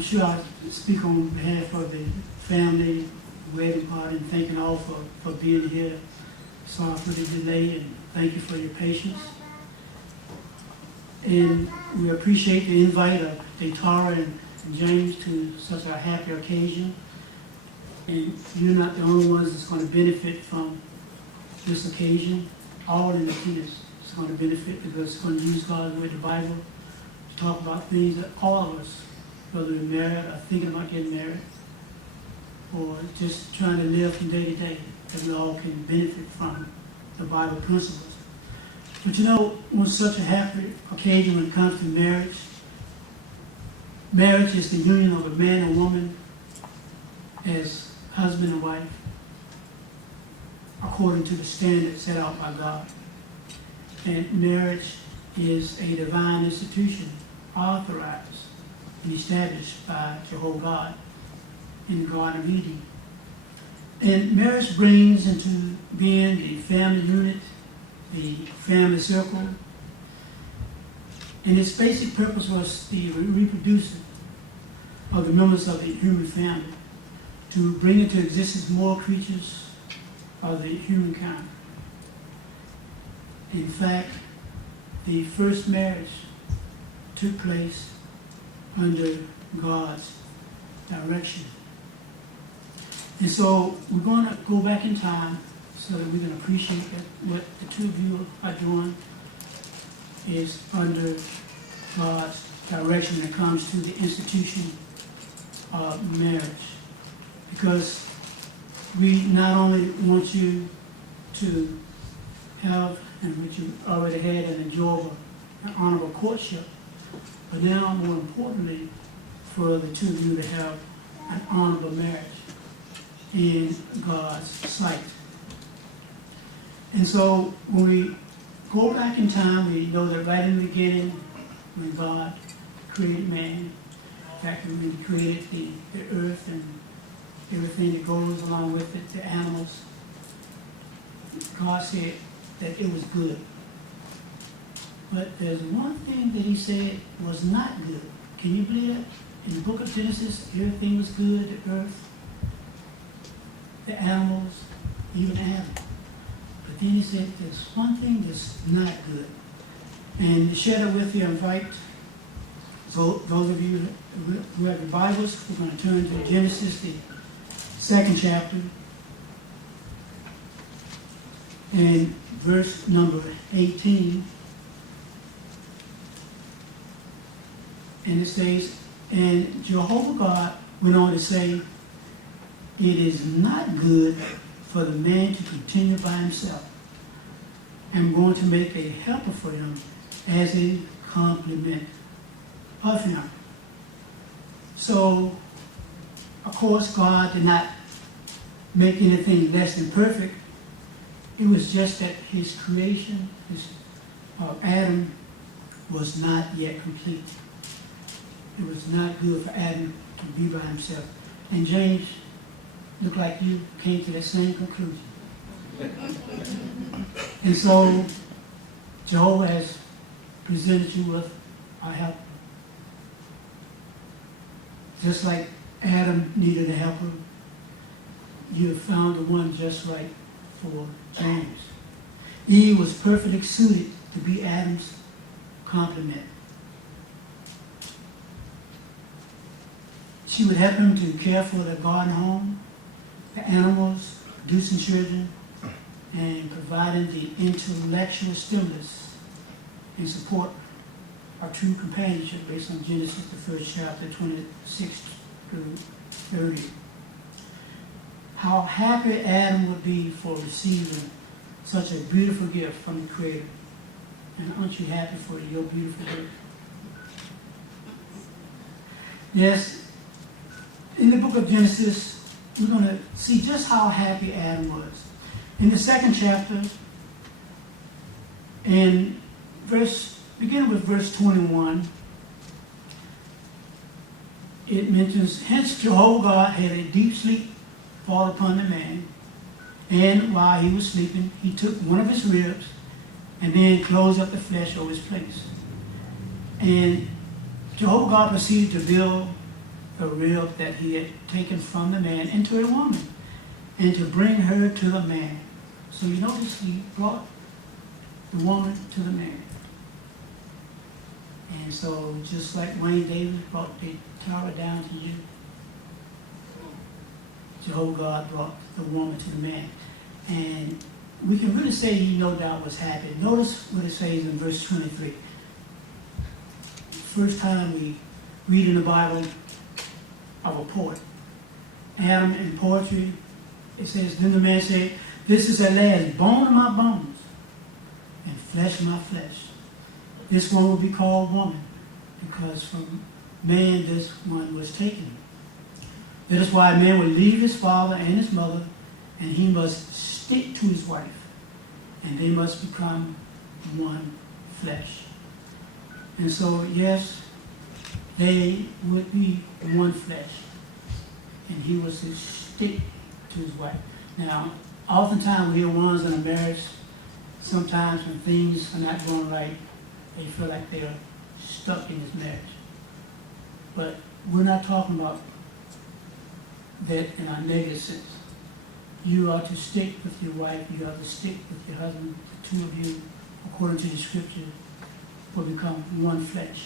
I'm sure I speak on behalf of the family, wedding party, and thanking all for being here. Sorry for the delay, and thank you for your patience. And we appreciate the invite of DaeTara and James to such a happy occasion. And you're not the only ones that's going to benefit from this occasion. All in attendance is going to benefit because it's going to use God's word, the Bible, to talk about things that all of us, whether we're married or thinking about getting married, or just trying to live from day to day, that we all can benefit from the Bible principles. But you know, on such a happy occasion when it comes to marriage, marriage is the union of a man and woman as husband and wife, according to the standards set out by God. And marriage is a divine institution authorized and established by Jehovah God in the Garden of Eden. And marriage brings into being the family unit, the family circle, and its basic purpose was the reproducing of the members of the human family, to bring into existence more creatures of the humankind. In fact, the first marriage took place under God's direction. And so we're going to go back in time so that we can appreciate that what the two of you are doing is under God's direction when it comes to the institution of marriage. Because we not only want you to have, and which you already had, an enjoyable and honorable courtship, but now more importantly, for the two of you to have an honorable marriage in God's sight. And so when we go back in time, we know that right in the beginning, when God created man, in fact, when He created the earth and everything that goes along with it, the animals, God said that it was good. But there's one thing that He said was not good. Can you believe that? In the book of Genesis, everything was good, the earth, the animals, even Adam. But then He said there's one thing that's not good. And to share that with you, I invite those of you who have your Bibles, we're going to turn to Genesis, the second chapter, and verse number 18. And it says, and Jehovah God went on to say, it is not good for the man to continue by himself. I'm going to make a helper for him as a complement of him. So, of course, God did not make anything less than perfect. It was just that His creation, Adam, was not yet complete. It was not good for Adam to be by himself. And James, looked like you came to the same conclusion. And so, Jehovah has presented you with a helper. Just like Adam needed a helper, you have found the one just right for James. Eve was perfectly suited to be Adam's complement. She would help him to care for the garden home, the animals, producing children, and providing the intellectual stimulus and support our true companionship based on Genesis, the first chapter, 26 through 30. How happy Adam would be for receiving such a beautiful gift from the Creator. And aren't you happy for your beautiful gift? Yes, in the book of Genesis, we're going to see just how happy Adam was. In the second chapter, beginning with verse 21, it mentions, hence Jehovah God had a deep sleep fall upon the man, and while he was sleeping, he took one of his ribs and then closed up the flesh over his place. And Jehovah God proceeded to build the rib that he had taken from the man into a woman, and to bring her to the man. So you notice he brought the woman to the man. And so just like Wayne Davis brought DaeTara down to you, Jehovah God brought the woman to the man. And we can really say he no doubt was happy. Notice what it says in verse 23. First time we read in the Bible of a poet. Adam in poetry, it says, then the man said, this is at last bone of my bones and flesh of my flesh. This one will be called woman, because from man this one was taken. That is why a man will leave his father and his mother, and he must stick to his wife, and they must become one flesh. And so, yes, they would be one flesh, and he was to stick to his wife. Now, oftentimes we hear ones in a marriage, sometimes when things are not going right, they feel like they're stuck in this marriage. But we're not talking about that in a negative sense. You are to stick with your wife, you are to stick with your husband. The two of you, according to the scripture, will become one flesh.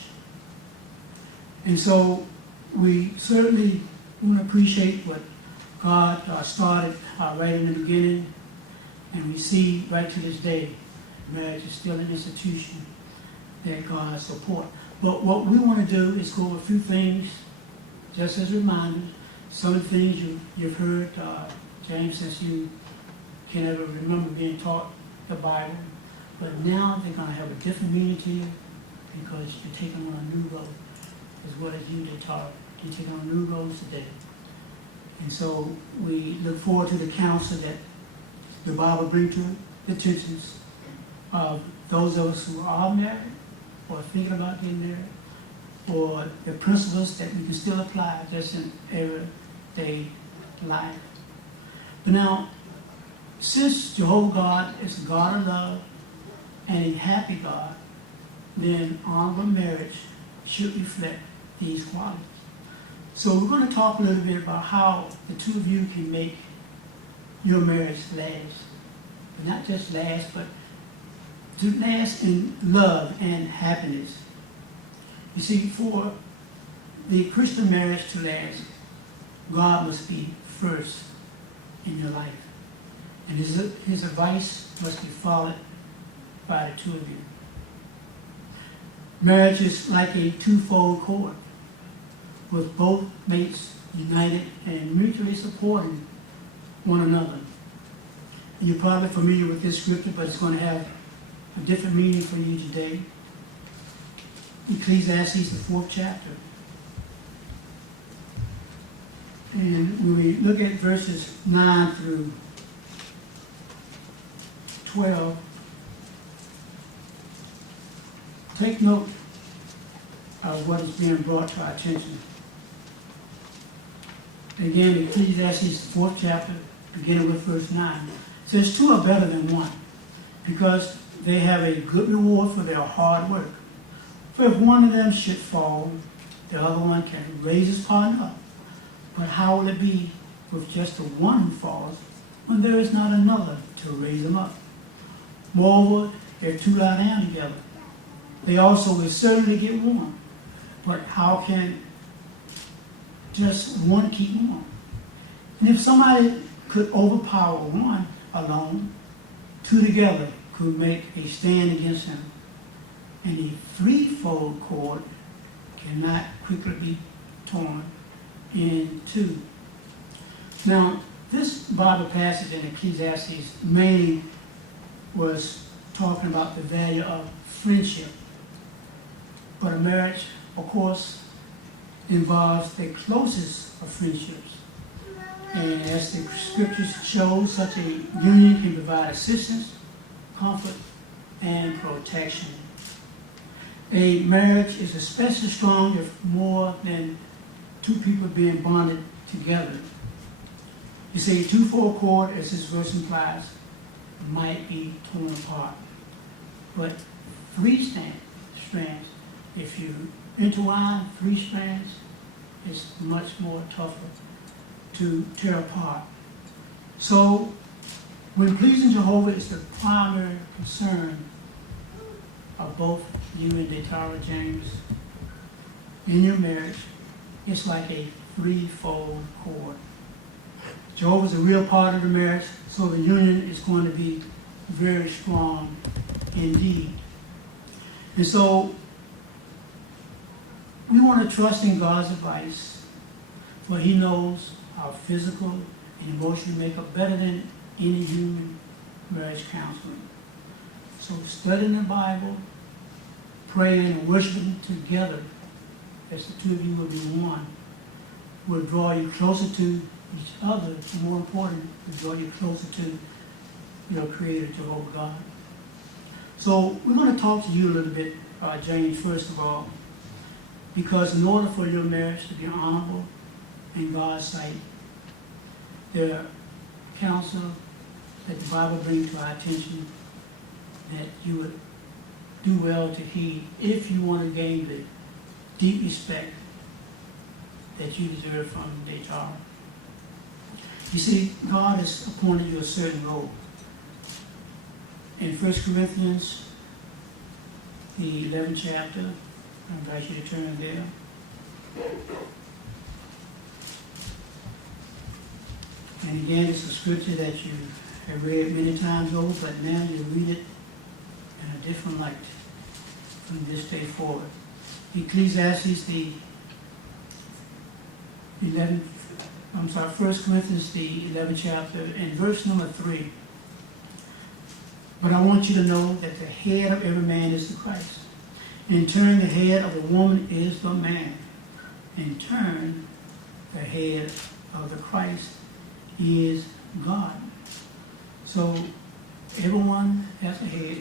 And so we certainly want to appreciate what God started right in the beginning, and we see right to this day, marriage is still an institution that God supports. But what we want to do is go over a few things, just as reminders. Some of the things you've heard, James, since you can ever remember being taught the Bible. But now they're going to have a different meaning to you, because you're taking on a new road, as well as you, DaeTara. You're taking on new roads today. And so we look forward to the counsel that the Bible brings to the attentions of those of us who are married, or thinking about getting married, or the principles that we can still apply just in everyday life. But now, since Jehovah God is a God of love and a happy God, then honorable marriage should reflect these qualities. So we're going to talk a little bit about how the two of you can make your marriage last. But not just last, but to last in love and happiness. You see, for the Christian marriage to last, God must be first in your life. And his advice must be followed by the two of you. Marriage is like a twofold cord, with both mates united and mutually supporting one another. And you're probably familiar with this scripture, but it's going to have a different meaning for you today. Ecclesiastes, the 4th chapter. And when we look at verses 9 through 12, take note of what is being brought to our attention. Again, Ecclesiastes, 4th chapter, beginning with verse 9. It says, two are better than one, because they have a good reward for their hard work. For if one of them should fall, the other one can raise his partner up. But how will it be with just the one who falls, when there is not another to raise him up? Moreover, if two lie down together, they also will certainly get warm. But how can just one keep warm? And if somebody could overpower one alone, two together could make a stand against him. And a threefold cord cannot quickly be torn in two. Now, this Bible passage in Ecclesiastes mainly was talking about the value of friendship. But a marriage, of course, involves the closest of friendships. And as the scriptures show, such a union can provide assistance, comfort, and protection. A marriage is especially strong if more than two people being bonded together. You see, a twofold cord, as this verse implies, might be torn apart. But three strands, if you intertwine 3 strands, is much more tougher to tear apart. So when pleasing Jehovah is the primary concern of both you and DaeTara James in your marriage, it's like a threefold cord. Jehovah's a real part of the marriage, so the union is going to be very strong indeed. And so we want to trust in God's advice, for He knows our physical and emotional makeup better than any human marriage counseling. So studying the Bible, praying and worshiping together, as the two of you will be one, will draw you closer to each other, and more important, will draw you closer to your Creator, Jehovah God. So we're going to talk to you a little bit, James, first of all, because in order for your marriage to be honorable in God's sight, there are counsel that the Bible brings to our attention that you would do well to heed if you want to gain the deep respect that you deserve from DaeTara. You see, God has appointed you a certain role. In 1 Corinthians, the 11th chapter, I invite you to turn there. And again, it's a scripture that you have read many times over, but now you read it in a different light from this day forward. Ecclesiastes, the 11th, 1 Corinthians, the 11th chapter, and verse number 3. But I want you to know that the head of every man is the Christ. In turn, the head of the woman is the man. In turn, the head of the Christ is God. So everyone has a head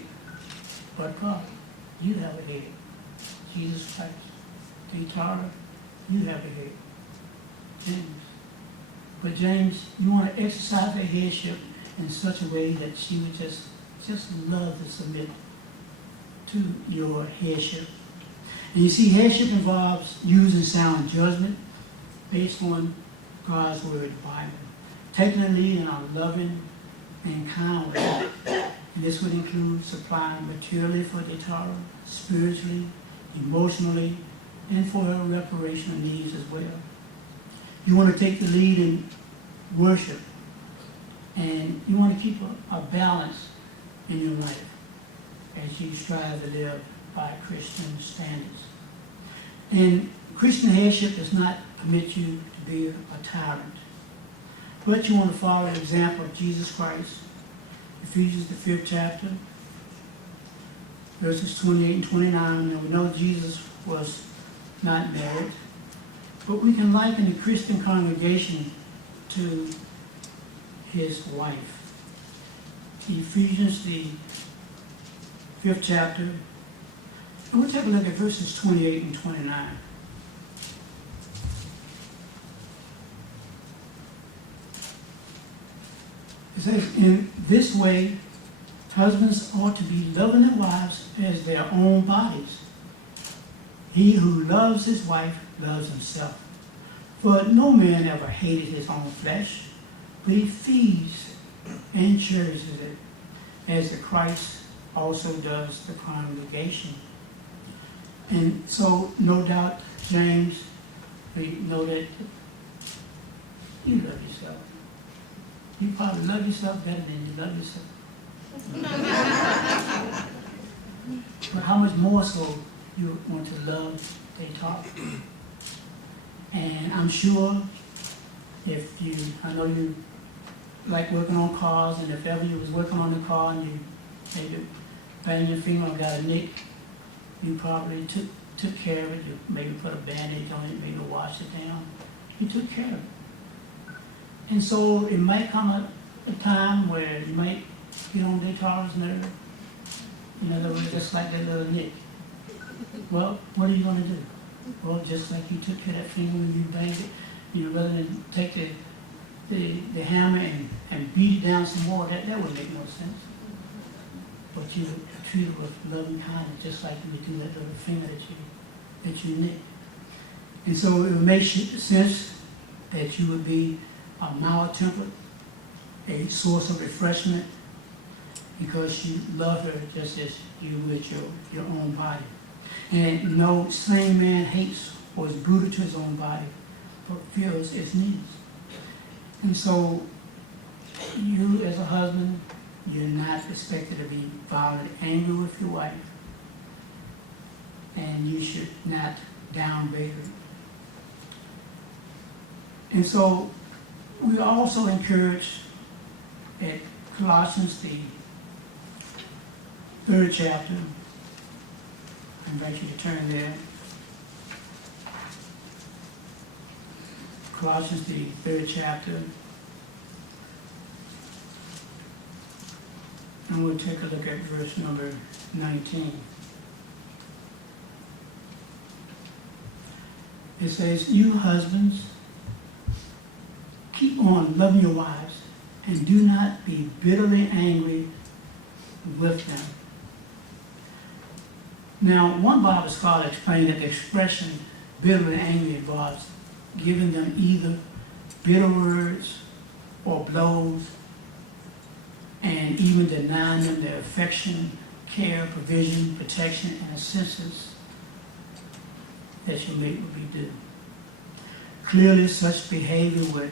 but God. You have a head. Jesus Christ. DaeTara, you have a head. James. But James, you want to exercise that headship in such a way that she would just love to submit to your headship. And you see, headship involves using sound judgment based on God's word, the Bible, taking the lead in a loving and kind way. And this would include supplying materially for DaeTara, spiritually, emotionally, and for her recreational needs as well. You want to take the lead in worship, and you want to keep a balance in your life as you strive to live by Christian standards. And Christian headship does not permit you to be a tyrant, but you want to follow the example of Jesus Christ. Ephesians, the 5th chapter, verses 28 and 29, and we know Jesus was not married, but we can liken the Christian congregation to his wife. Ephesians, the 5th chapter, and we'll take a look at verses 28 and 29. It says, in this way, husbands ought to be loving their wives as their own bodies. He who loves his wife loves himself. For no man ever hated his own flesh, but he feeds and cherishes it, as the Christ also does the congregation. And so, no doubt, James, we know that you love yourself. You probably love yourself better than you love yourself. But how much more so you want to love DaeTara? And I'm sure if you, I know you like working on cars, and if ever you was working on the car and you maybe banged your finger and got a nick, you probably took care of it. You maybe put a bandage on it, maybe washed it down. You took care of it. And so it might come a time where you might get on DaeTara's nerve. In other words, just like that little nick. Well, what are you going to do? Well, just like you took care of that finger when you banged it, rather than take the hammer and beat it down some more, that would make no sense. But you would treat it with loving kindness, just like you would do that little finger that you nicked. And so it would make sense that you would be mild-tempered, a source of refreshment, because you love her just as you would your own body. And no sane man hates or is brutal to his own body, but feels its needs. And so you as a husband, you're not expected to be violent, angry with your wife, and you should not downgrade her. And so we also encourage at Colossians, the 3rd chapter, I invite you to turn there. Colossians, the 3rd chapter. And we'll take a look at verse number 19. It says, "You husbands, keep on loving your wives, and do not be bitterly angry with them." Now, one Bible scholar explained that the expression bitterly angry involves giving them either bitter words or blows, and even denying them their affection, care, provision, protection, and assistance that your mate would be due. Clearly, such behavior would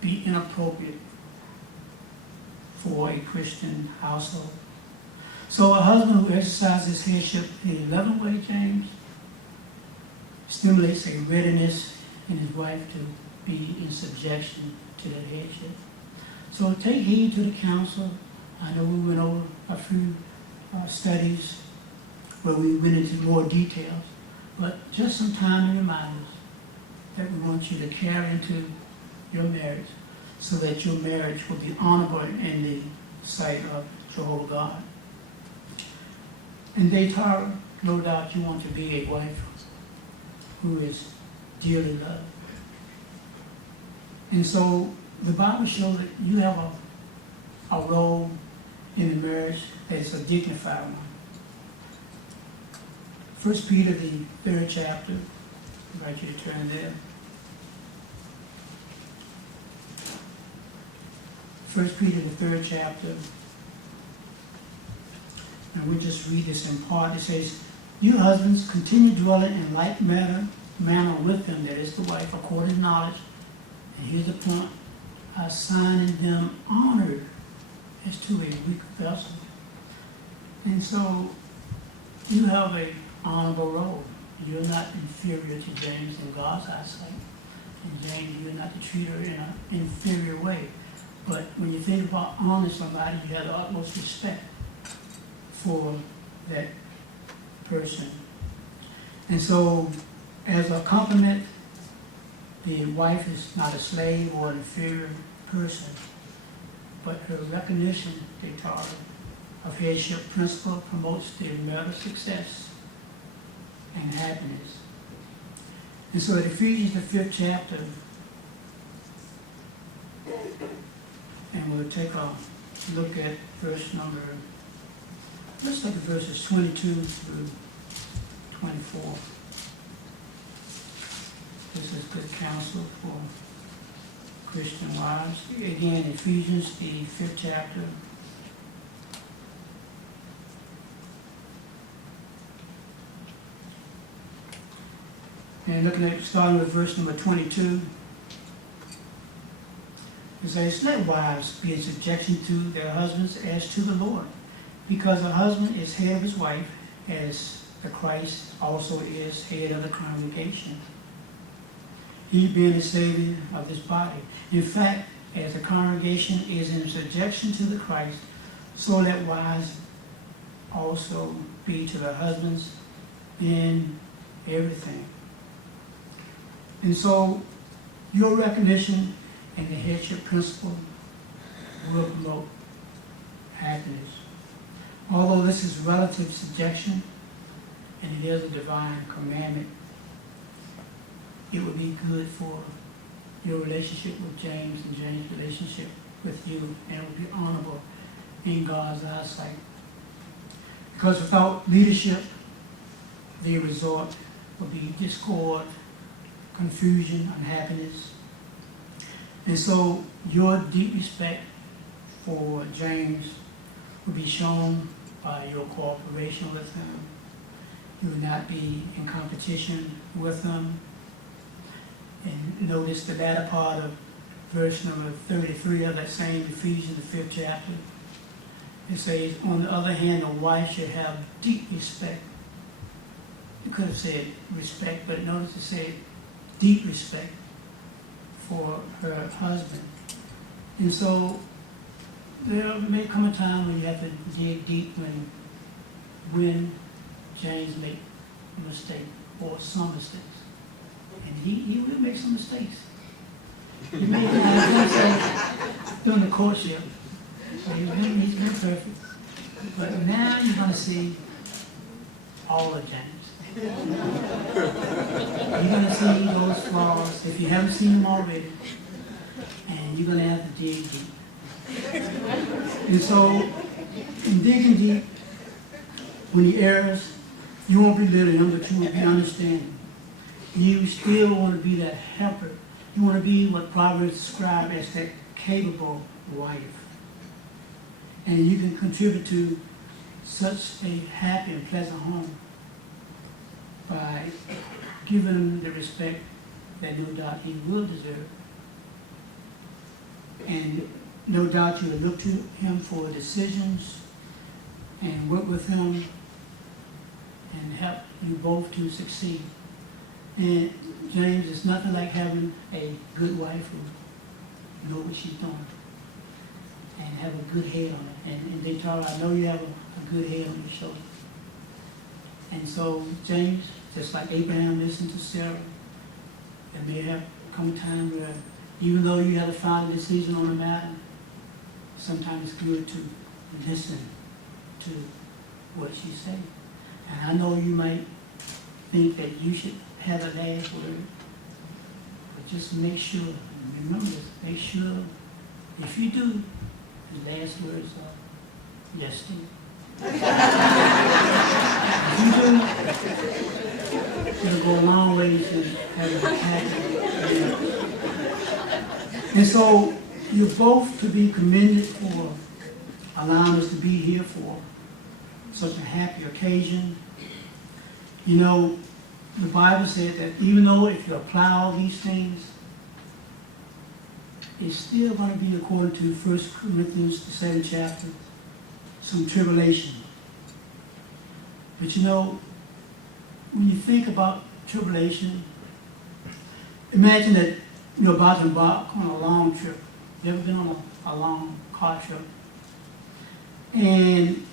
be inappropriate for a Christian household. So a husband who exercises headship in the 11th way, James, stimulates a readiness in his wife to be in subjection to that headship. So take heed to the counsel. I know we went over a few studies where we went into more details, but just some time to remind us that we want you to carry into your marriage so that your marriage will be honorable in the sight of Jehovah God. And DaeTara, no doubt you want to be a wife who is dearly loved. And so the Bible shows that you have a role in the marriage that is a dignified one. 1 Peter, the 3rd chapter, I invite you to turn there. 1 Peter, the 3rd chapter. And we'll just read this in part. It says, "You husbands, continue dwelling in like manner with them, that is the wife, according to knowledge." And here's the point: assigning them honor as to a weak vessel. And so you have an honorable role. You're not inferior to James in God's eyesight. And James, you're not to treat her in an inferior way. But when you think about honoring somebody, you have the utmost respect for that person. And so, as a compliment, the wife is not a slave or an inferior person, but her recognition, DaeTara, of headship principle promotes the marital success and happiness. And so at Ephesians, the 5th chapter, and we'll take a look at let's look at verses 22 through 24. This is good counsel for Christian wives. Again, Ephesians, the 5th chapter. And starting with verse number 22. It says, "Let wives be in subjection to their husbands as to the Lord, because a husband is head of his wife, as the Christ also is head of the congregation, he being the Savior of his body. In fact, as the congregation is in subjection to the Christ, so let wives also be to their husbands in everything." And so your recognition and the headship principle will promote happiness. Although this is relative subjection, and it is a divine commandment, it would be good for your relationship with James and James' relationship with you, and it would be honorable in God's eyesight. Because without leadership, the result will be discord, confusion, unhappiness. And so your deep respect for James will be shown by your cooperation with him. You will not be in competition with him. And notice the latter part of verse number 33 of that same Ephesians, the 5th chapter. It says, on the other hand, a wife should have deep respect. You could have said respect, but notice it said deep respect for her husband. And so there may come a time when you have to dig deep when James make a mistake or some mistakes. And he will make some mistakes. He made some mistakes during the courtship. So he's been perfect. But now you're going to see all of James. You're going to see those flaws if you haven't seen them already. And you're going to have to dig deep. And so, in digging deep, when he errs, you won't be little him, but you will be understanding. You still want to be that helper. You want to be what Proverbs describe as that capable wife. And you can contribute to such a happy and pleasant home by giving him the respect that no doubt he will deserve. And no doubt you will look to him for decisions and work with him and help you both to succeed. And James, it's nothing like having a good wife who knows what she's doing and have a good head on it. And DaeTara, I know you have a good head on your shoulder. And so James, just like Abraham listened to Sarah, there may have come a time where even though you have a final decision on the matter, sometimes it's good to listen to what she said. And I know you might think that you should have the last word, but just make sure, remember this, make sure if you do, the last words are yes, Steve. If you do, it'll go a long way to having a happy. And so you're both to be commended for allowing us to be here for such a happy occasion. You know, the Bible said that even though if you apply all these things, it's still going to be according to 1 Corinthians, the 7th chapter, some tribulation. But you know, when you think about tribulation, imagine that you're about to embark on a long trip. You ever been on a long car trip? And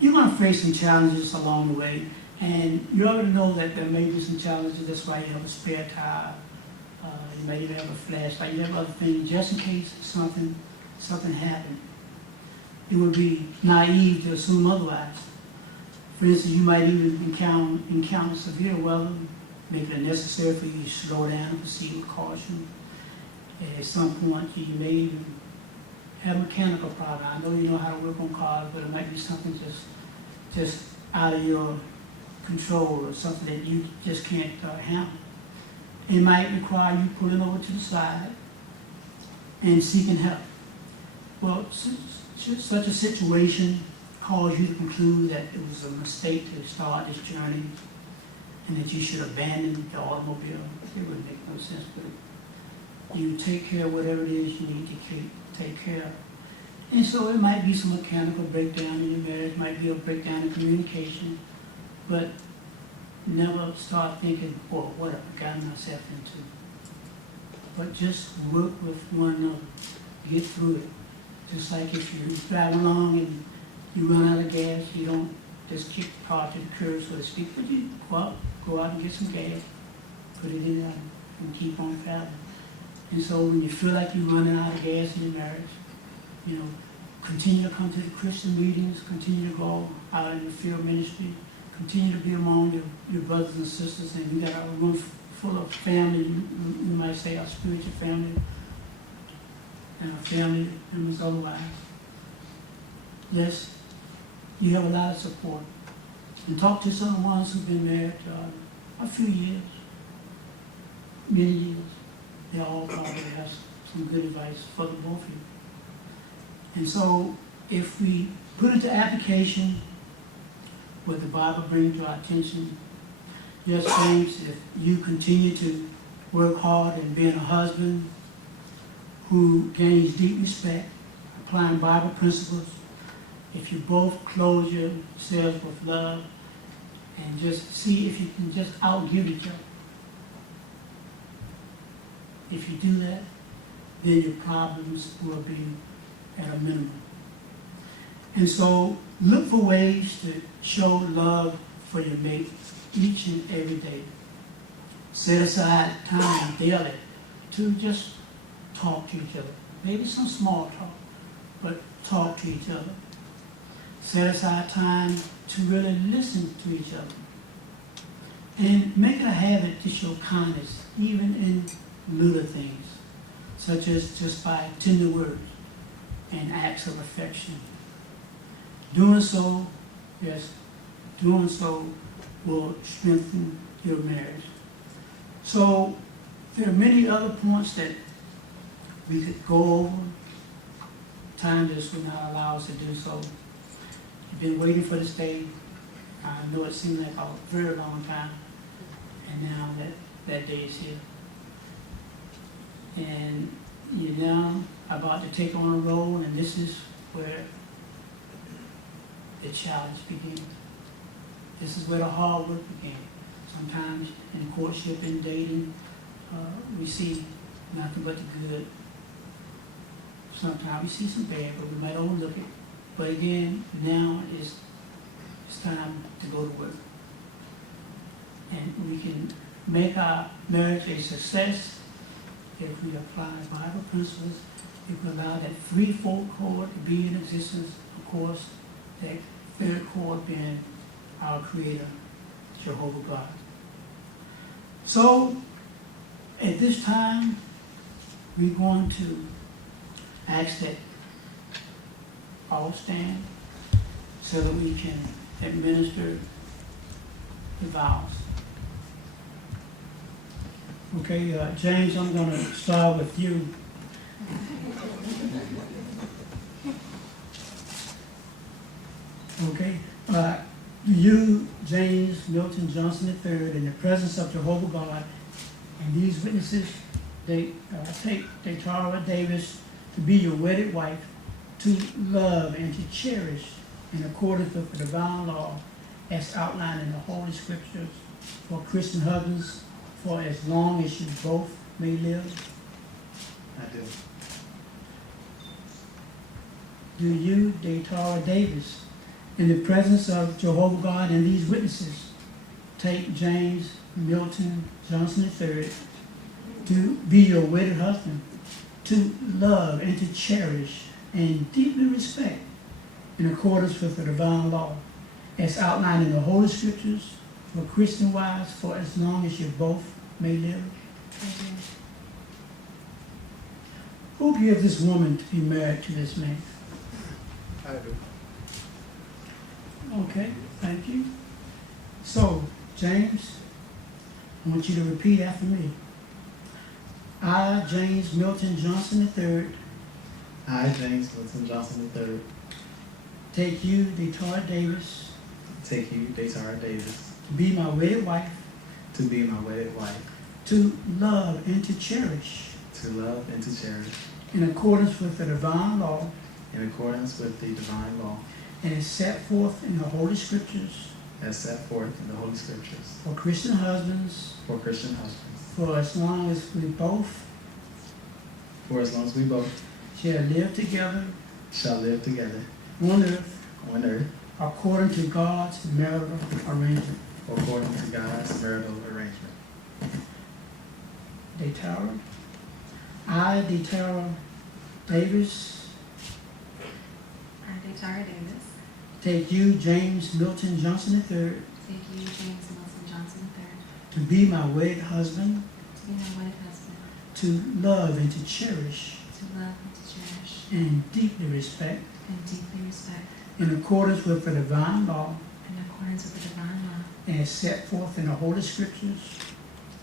you're going to face some challenges along the way. And you already know that there may be some challenges. That's why you have a spare tire. You may even have a flashlight. You have other things just in case something happened. It would be naive to assume otherwise. For instance, you might even encounter severe weather, making it necessary for you to slow down and proceed with caution. At some point, you may even have a mechanical problem. I know you know how to work on cars, but it might be something just out of your control or something that you just can't handle. It might require you pulling over to the side and seeking help. Well, such a situation caused you to conclude that it was a mistake to start this journey and that you should abandon the automobile. It wouldn't make no sense, but you take care of whatever it is you need to take care of. And so it might be some mechanical breakdown in your marriage, might be a breakdown in communication, but never start thinking, well, what have I gotten myself into? But just work with one another, get through it. Just like if you drive along and you run out of gas, you don't just kick the car to the curb, so to speak, but you go out and get some gas, put it in there, and keep on traveling. And so when you feel like you're running out of gas in your marriage, you know, continue to come to the Christian meetings, continue to go out in the field ministry, continue to be among your brothers and sisters, and you got a room full of family, you might say our spiritual family, and our family members otherwise. Yes, you have a lot of support. And talk to some ones who've been married a few years, many years, they all probably have some good advice for the both of you. And so if we put into application what the Bible brings to our attention, just James, if you continue to work hard in being a husband who gains deep respect, applying Bible principles, if you both clothe yourselves with love and just see if you can just outgive each other. If you do that, then your problems will be at a minimum. And so look for ways to show love for your mate each and every day. Set aside time daily to just talk to each other. Maybe some small talk, but talk to each other. Set aside time to really listen to each other. And make it a habit to show kindness, even in little things, such as just by tender words and acts of affection. Doing so will strengthen your marriage. So there are many other points that we could go over. Time just will not allow us to do so. You've been waiting for this day. I know it seemed like a very long time, and now that day is here. And you're now about to take on a role, and this is where the challenge begins. This is where the hard work begins. Sometimes in courtship and dating, we see nothing but the good. Sometimes we see some bad, but we might overlook it. But again, now it's time to go to work. And we can make our marriage a success if we apply Bible principles, if we allow that threefold cord to be in existence, of course, that third cord being our Creator, Jehovah God. So, at this time, we're going to ask that all stand so that we can administer the vows. Okay, James, I'm going to start with you. Okay, you, James Milton Johnson III, in the presence of Jehovah God and these witnesses, they take DaeTara Davis to be your wedded wife, to love and to cherish in accordance with the divine law as outlined in the Holy Scriptures for Christian husbands for as long as you both may live? I do. Do you, DaeTara Davis, in the presence of Jehovah God and these witnesses, take James Milton Johnson III to be your wedded husband, to love and to cherish and deeply respect in accordance with the divine law as outlined in the Holy Scriptures for Christian wives for as long as you both may live? Who gives this woman to be married to this man? I do. Okay, thank you. So, James, I want you to repeat after me. I, James Milton Johnson III, I, James Milton Johnson III, take you, DaeTara Davis, take you, DaeTara Davis, to be my wedded wife, to be my wedded wife, to love and to cherish, to love and to cherish, in accordance with the divine law, in accordance with the divine law, and is set forth in the Holy Scriptures as set forth in the Holy Scriptures for Christian husbands, for Christian husbands, for as long as we both shall live together on earth, according to God's marital arrangement. according to God's marital arrangement. DaeTara. I, DaeTara Davis, I, DaeTara Davis, take you, James Milton Johnson III, take you, James Milton Johnson III, to be my wedded husband, to be my wedded husband, to love and to cherish, to love and to cherish, and deeply respect, and deeply respect, in accordance with the divine law, in accordance with the divine law, as set forth in the Holy Scriptures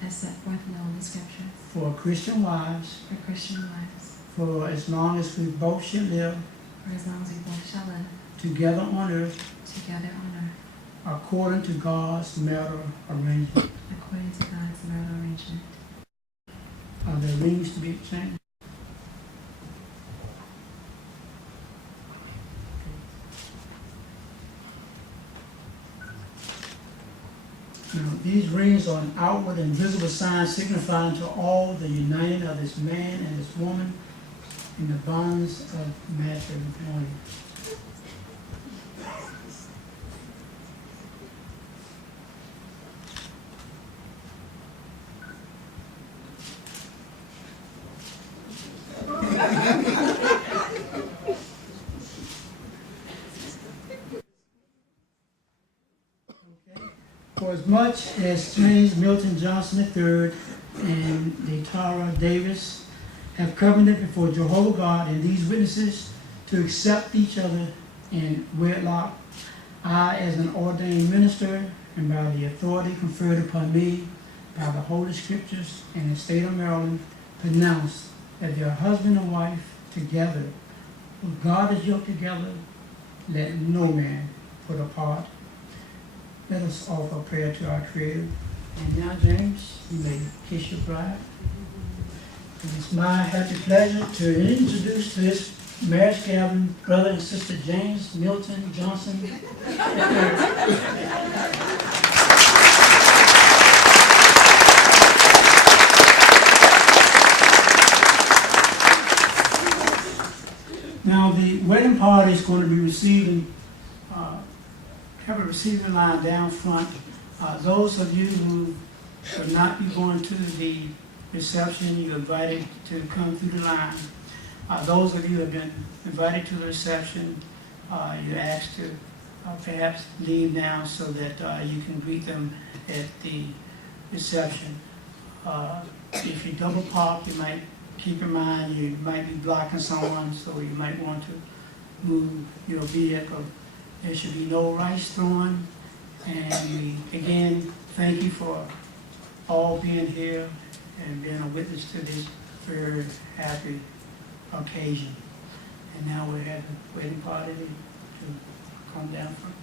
as set forth in the Holy Scriptures, for Christian wives, for Christian wives, for as long as we both shall live for as long as we both shall live together on earth, together on earth, according to God's marital arrangement. according to God's marital arrangement. Are there rings to be exchanged? Now, these rings are an outward and visible sign signifying to all the uniting of this man and this woman in the bonds of matrimony. For as much as James Milton Johnson III and DaeTara Davis have covenanted before Jehovah God and these witnesses to accept each other in wedlock, I, as an ordained minister and by the authority conferred upon me by the Holy Scriptures and the state of Maryland, pronounce that they are husband and wife together. For God is yoked together, let no man put apart. Let us offer prayer to our Creator. And now, James, you may kiss your bride. And it's my happy pleasure to introduce to this marriage gathering brother and sister James Milton Johnson. Now, the wedding party is going to be receiving have a receiving line down front. Those of you who will not be going to the reception, you're invited to come through the line. Those of you who have been invited to the reception, you're asked to perhaps leave now so that you can greet them at the reception. If you double park, you might keep in mind you might be blocking someone, so you might want to move your vehicle. There should be no rice throwing, and we again thank you for all being here and being a witness to this very happy occasion. And now we're having a wedding party to come down from.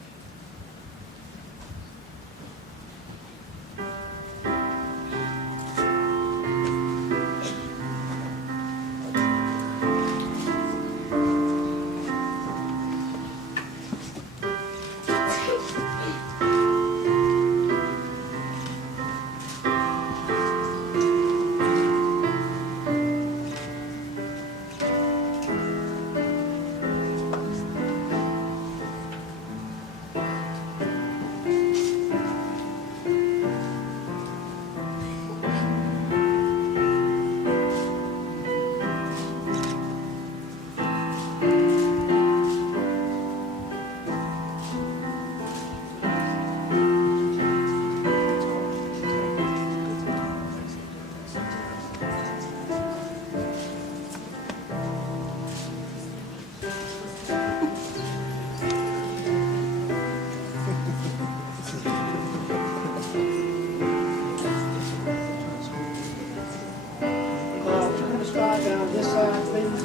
Down this side, please.